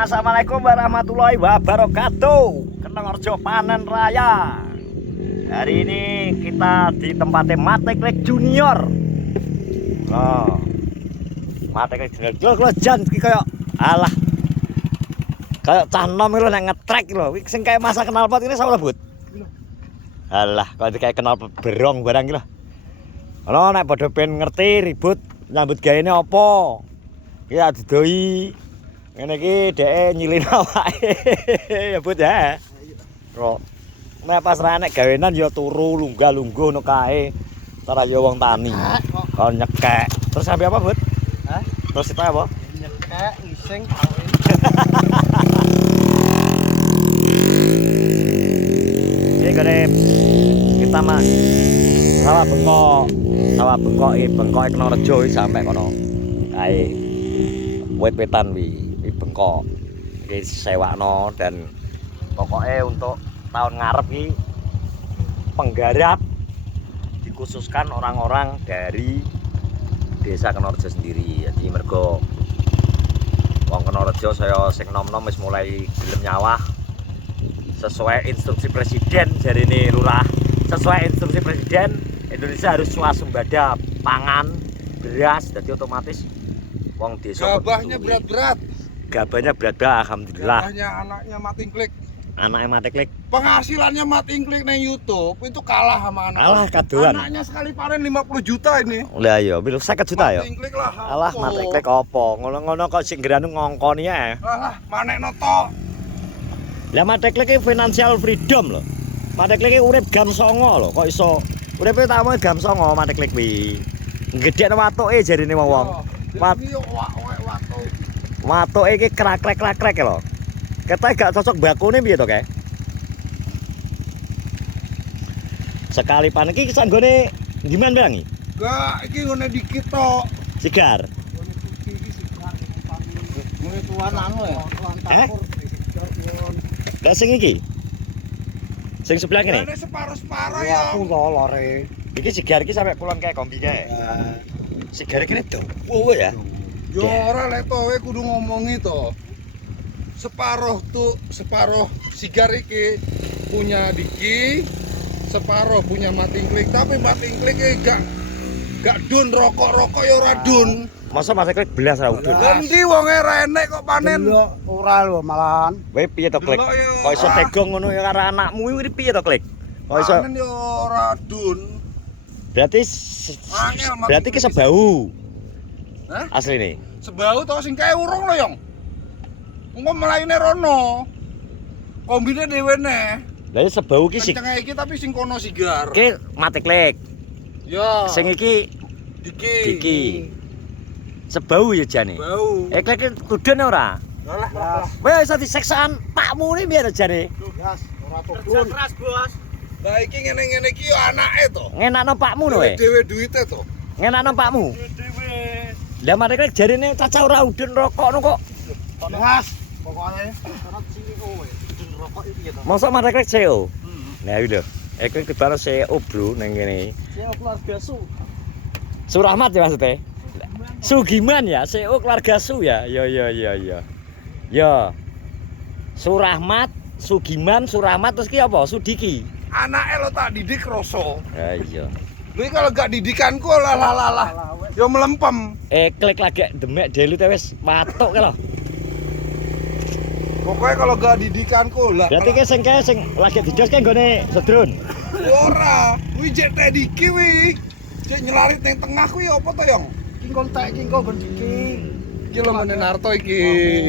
Assalamualaikum warahmatullahi wabarakatuh. Kenongorjo Panen Raya. Hari ini kita di tempatnya Mateklik Junior. Oh, Mateklik Junior. Lo jan kayak alah. Kayak cah nom lo nek ngetrek lo. Sing kayak masa knalpot ini sama lebut. Alah, kalau kayak knalpot berong barang gitu. Ono nek padha ben ngerti ribut nyambut gaene apa. Ya didoi. Ngene iki dhek nyilin awake. Ya Bud ya. Kok nek pas ra nek gawenan ya turu lunggah-lungguh ngono kae. Ora ya wong tani. Kon nyekek. Terus sampe apa, Bud? Hah? Terus itu apa? Nyekek, ngising, kawin. Iki gede kita mah sawah bengkok iki bengkoke Knarjo iki sampe kono. Kae wit-witan wi bengkok iki sewakno dan pokoknya untuk tahun ngarep iki penggarap dikhususkan orang-orang dari desa Knarjo sendiri. Jadi mergo wong Knarjo saya sing nom-nom wis mulai gelem nyawah sesuai instruksi presiden. Jadi ini lurah sesuai instruksi presiden Indonesia harus swasembada pangan beras. Jadi otomatis wong desa Gabahnya berat-berat. Gabahnya berat-berat, alhamdulillah. Gabahnya anaknya Matingklik. Anaknya Mateklik. Penghasilannya Matingklik di YouTube itu kalah sama anak. Alah kaduan. Anaknya sekali panen 50 juta ini. Lah iya, 50 juta ya. Matingklik lah. Alah Mateklik apa? Ngono-ngono kok sing geranu ngongkoni ae. Alah, manek noto. Lah Mateklik iki financial freedom lho. Mateklik iki urip gam songo lho, kok iso uripe tamu gam songo Mateklik kuwi. Gedhekno watuke jarine wong-wong. Ini waktu. Watuke iki kraklek-kraklek lho. Kata gak cocok bakune piye to, Kek? Sekali panen iki sanggone gimana Bang? Gak, iki ngene dikit tok. Sigar. Ngene tuan anu ya. Lah sing iki. Sing sebelah kene. Ini separuh-separuh ya. Aku lho lore. Iki sigar iki sampe kulon kayak kombi kae. Sigar iki dawa ya. Yo ora lek kowe kudu ngomongi to. Separuh sigar iki punya Diki, separuh punya Matingklik, tapi Matingklik gak dun rokok-rokok ya ora dun. Masa Mateklik belas ra udun. Endi wonge renek kok panen? Ora lho malahan. Kowe piye to, Klik? Delok ya. Kok iso tegong ngono ya karo anakmu iki piye to, Klik? Kok iso Panen ya ora dun. berarti berarti ki sebau. Hah? Asline. Sebau to sing kae urung lho, Yong. Engko melaine rono. Kombine dhewe ne. Lah sebau ki sing Kencenge iki tapi sing kono sigar. ki Mateklik. Ya. Sing iki Diki. Sebau ya jane. Bau. Klik kudune ora? Alah. Kowe iso diseksaan pakmu ni piye to jane? Gas, ora tudun. Keras, Bos. Lah iki ngene-ngene iki yo anake to. Ngenakno pakmu lho kowe. Dhewe duwite to. Ngenakno pakmu. Dhewe. Lah Mateklik jarine cacah ora udun rokokno kok. Gas, pokoknya syarat sini kowe. Tudun rokok iki ya to. Masa Mateklik CEO? Nah iki lho. Kowe kebaro CEO bro ning kene. Saya keluarga su. Surahmat ya maksudnya? Sugiman ya, CEO keluarga Su ya. Ya. Ya. Surahmat, Sugiman, Surahmat terus ki apa? Sudiki. Anake lo tak didik kroso. Ya iya. Lha kalau gak didikanku lah. Yo melempem. Klik lagi demek delu teh wis patuk ki lho. Pokoknya kalau gak didikanku lah. Berarti ki sing lagi didos ki nggone sedrun. Ora, kuwi jek teh Diki wi. Jek nyelarit ning tengah kuwi apa to, Yong? Iki kon tak iki kon Diki. Iki lho mene Narto iki.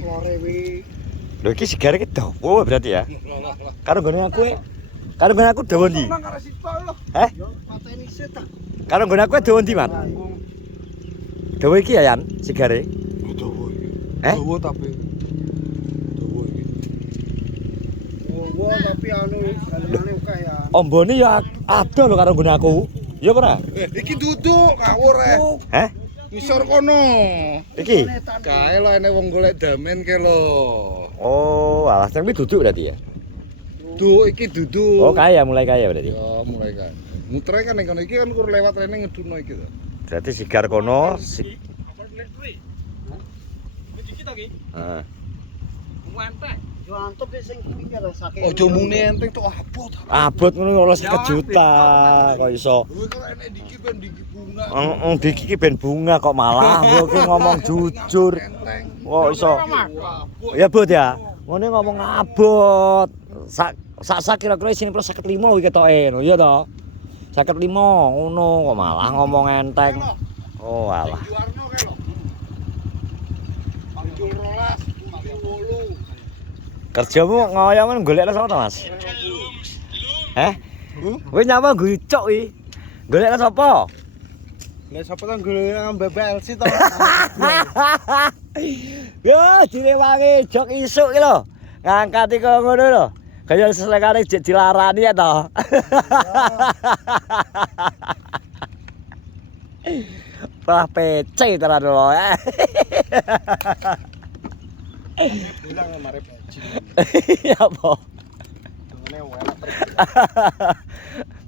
Lore wi. Lho iki sigare ki dawa berarti ya. Karo nggone aku dawa ndi? Nang karo situ lho. Heh? Yo pateni sik tak. Karo nggone aku dawa ndi, Mat? Dawa iki ya, Yan, sigare. Dawa iki. Eh? Dawa tapi. Dawa iki. Wo tapi anu dalemane akeh ya. Ombone ya ada lho karo nggone aku. Ya ora? Iki duduk ngawur Heh? Ngisor kono. Iki? Kae lho ene wong golek damen ke lho. Oh, alah sing kuwi duduk berarti ya. Iki duduk. Oh, kaya mulai kaya berarti. Ya mulai kan. Mutere kan ning kono iki kan kur lewat rene ngeduno iki to. Berarti sigar kono. Heeh. Mantep sing pinggir saking. Ojo muni enteng tok abot. Abot ngono ora 1 juta kok iso. Kowe kok enek diki ben diki bunga. Heeh, diki ki ben bunga kok malah kowe ki ngomong jujur. Enteng. Kok iso. Abot. Ya Bud ya. Ngene ngomong abot. Sak kira-kira isine plus 55 iki ketoke lho, iya to. 55 ngono kok malah ngomong enteng. Oh alah. Juarno kae lho. Panjul rolas, panjul wolu. Kerjamu ngoyongan golekno sapa to, Mas? Kowe nyapa gucuk iki? Golekno sapa? Lah sapa to golek mbebel sih to. Yo, direwangi jok isuk ki lho. Ngangkat iki ngono lho. Kaya selekane dilarani ya to. Wah, pece tenan lho. Bilang mare bajing. Ya apa? Dene enak terus.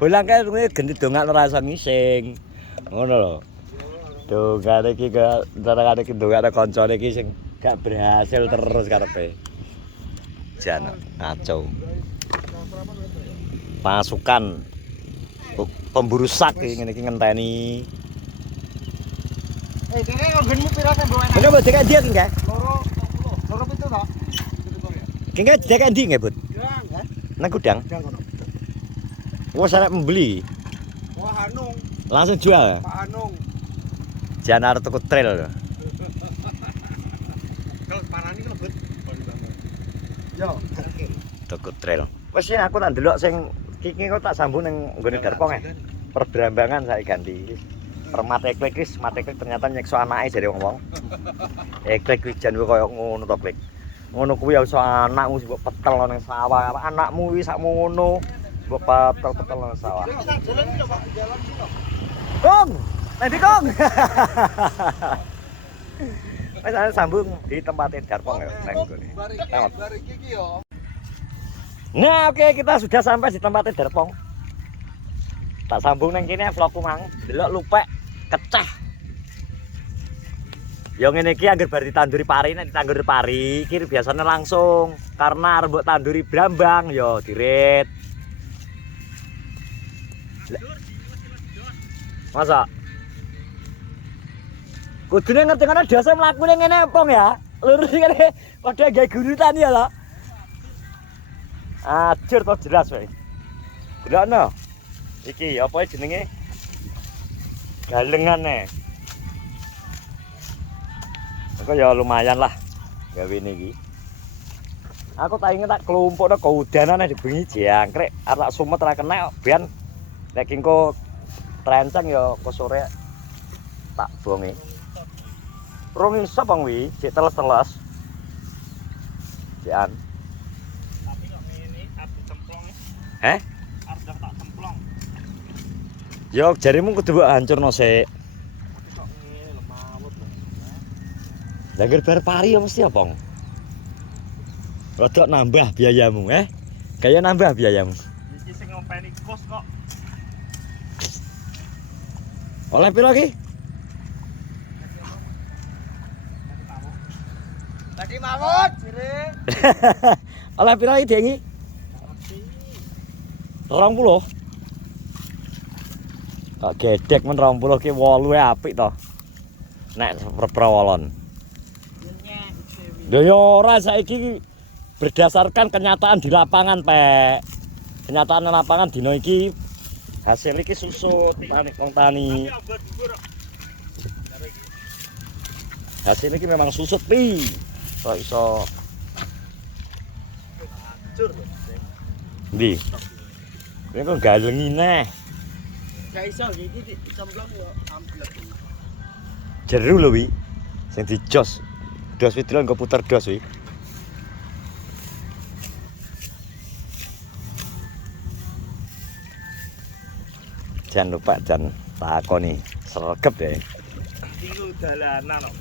Bolang kae gendhi dongak ora iso ngising. Ngono lho. Dongane iki gak ntarane iki dongane kancane iki sing gak berhasil terus karepe. Jan ngaco. Pasukan pemburu sak iki ngene iki ngenteni. Kene nggenmu pira teh bawa enak. Bener Bud, dek dia ki nggih. Loro pitu to. Ki nggih dek ndi nggih, Bud? Ya, Nang gudang. jang kono. Wes arek membeli, Wah Hanung, langsung jual. Pak Hanung. Jan arep tuku trail lho. Kalau parani kelebet. Yo, oke. Tuku trail. Wes ya aku tak ndelok sing kiki kok tak sambung ning nggone Darpong Perbrambangan saiki ganti. Permate klik wis mate klik ternyata nyekso anake jare wong-wong. Klik wis jan koyo ngono to klik. Ngono kuwi ya iso anakmu mbok petel nang sawah. Anakmu wis sakmu ngono. Mbok petel-petel nang sawah. Jalan iki Pak, jalan iki to. Kong, nanti Kong. Wes sambung di tempatnya Darpong ya nang ngene. Bari iki yo. Nah, oke kita sudah sampai di tempatnya Darpong. Tak sambung nang kene vlogku mang. Delok lupek kecah. Ya ngene iki anggere bar ditanduri pari, nek ditanduri pari iki biasanya langsung karena arep mbok tanduri brambang ya dirit. Masa? Kudune ngerti-ngerti dasa mlakune ngene pong ya. Lurus kene padha gawe gurutan ya lho. Ajur to jelas wae. Delokno. Iki apa jenenge? Galengan nih. Aku ya lumayan lah gawe iki. Aku tak inget tak kelompokno keudanan di bengi jangkrik arek sumet ra kena ben nek engko trenceng ya kok sore tak bonge. Rong iso bang wi, cek teles-teles. Cian. Tapi kok ngene arep cemplong e. Heh? Arep tak cemplong. Yo jarimu kudu mbok hancurno sik. Tapi kok ngene lho mawut lho. Langgar bar pari ya mesti apa? Rodok nambah biayamu, Kaya nambah biayamu. Iki sing ngopeni kos kok. Oleh piro ki? Tadi mawut, sire. Oleh piro iki dengi? 20. Kok gedek men 20 ki 8 apik to. Nek perprawolon. Lha ya ora saiki berdasarkan kenyataan di lapangan, Pak. Kenyataan di lapangan dino iki hasil iki susut wong tani. Hasil iki memang susut pi. Kok iso Hancur. ndi? Kowe kok galengi neh. Gak iso iki dicemplong yo amblek. Jeru lho wi. Sing dijos. Dos wi delok nggo puter dos wi. Jangan lupa jangan takoni sregep deh. Tinggu dalanan kok.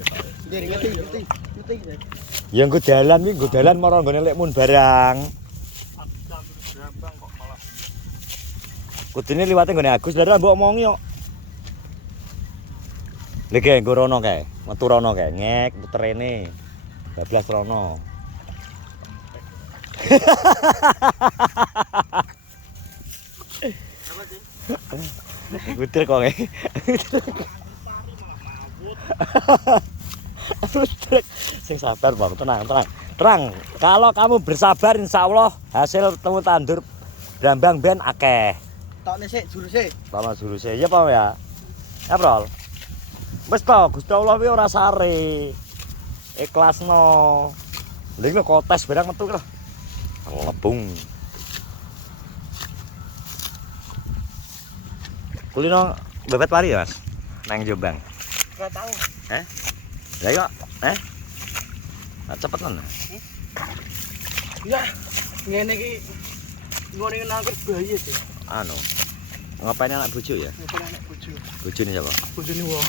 Ngerti. Ya nggo dalan wi, nggo dalan marang nggone lek mun barang. Brambang kok malah. Kudune liwate nggone Agus lha mbok omongi kok. Lha kae nggo rono kae, metu rono kae, ngek puter rene. Bablas rono. Apa sih? Butir kok nge. Butir. Sing sabar bang, tenang. Kalau kamu bersabar, insya Allah hasil temu tandur brambang ben akeh. Tak nesek juruse. Tolong juruse ya Pak ya. Ya Prol. Wis to, Gusti Allah kuwi ora sare. Ikhlasno. Lha iki kotes barang metu lho. Lebung. Kulino bebet pari ya, Mas? Nang Jombang. Enggak tahu. Heh? Lah kok, cepetan. Ya, ngene iki ngene nangkep bayi sih. Anu. Ngapain anak bojo ya? Ngene anak bojo. Bojone sapa? Bojone wong.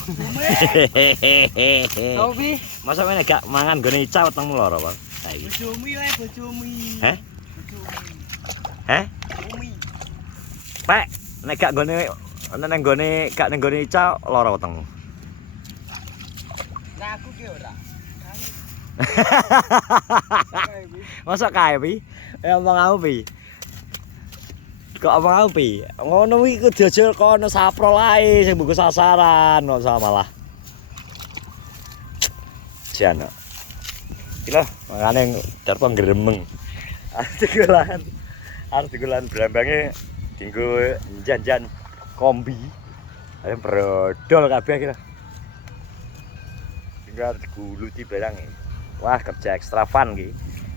Hehehe. Tau pi? Masa meneh gak mangan gone ica wetengmu lara, Pak? Saiki. Bojomi wae bojomi. Heh? Bojomi. Heh? Umi. Pak, nek gak nggone gak ning gone ica lara wetengmu. Nah aku ki ora. Masa kae pi? Omong aku pi. Kok omong aku pi? Ngono kuwi kudu aja kono saprol ae sing buku sasaran kok malah. Jan. Iki lho, makane darpo gremeng. Arep digulan brambange dinggo jan-jan kombi. Ayo brodol kabeh iki lho. Tinggal diguluti barang. Wah, kerja ekstra fun iki.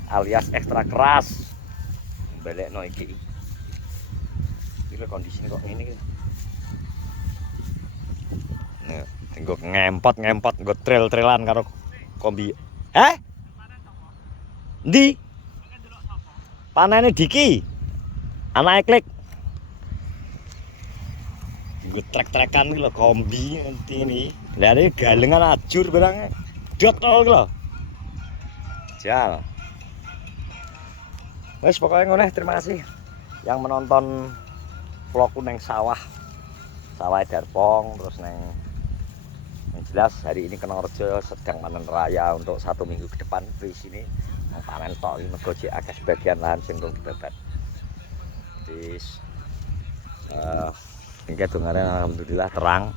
Alias ekstra keras. Balekno iki. Iki kondisine kok ngene iki. Nah, tinggo ngempot nggo trail-trailan karo kombi. Heh? Ndi? Panene Diki. Anake Klik. Nggo trek-trekan iki lho kombi ngerti ini. Lah iki galengan ajur barang. Dot tol iki lho. Jal. Wes pokoknya ngono, terima kasih yang menonton vlogku neng sawah Darpong, terus neng yang jelas hari ini Kenongrejo sedang panen raya untuk 1 minggu ke depan. Di sini mau panen tok iki mergo jek akeh sebagian lahan sing durung dibabat. Wis tingkat dongane alhamdulillah terang.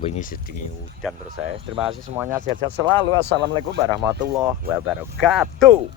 Wingi sedingi udan terus saya. Terima kasih semuanya, sehat-sehat selalu. Assalamualaikum warahmatullahi wabarakatuh.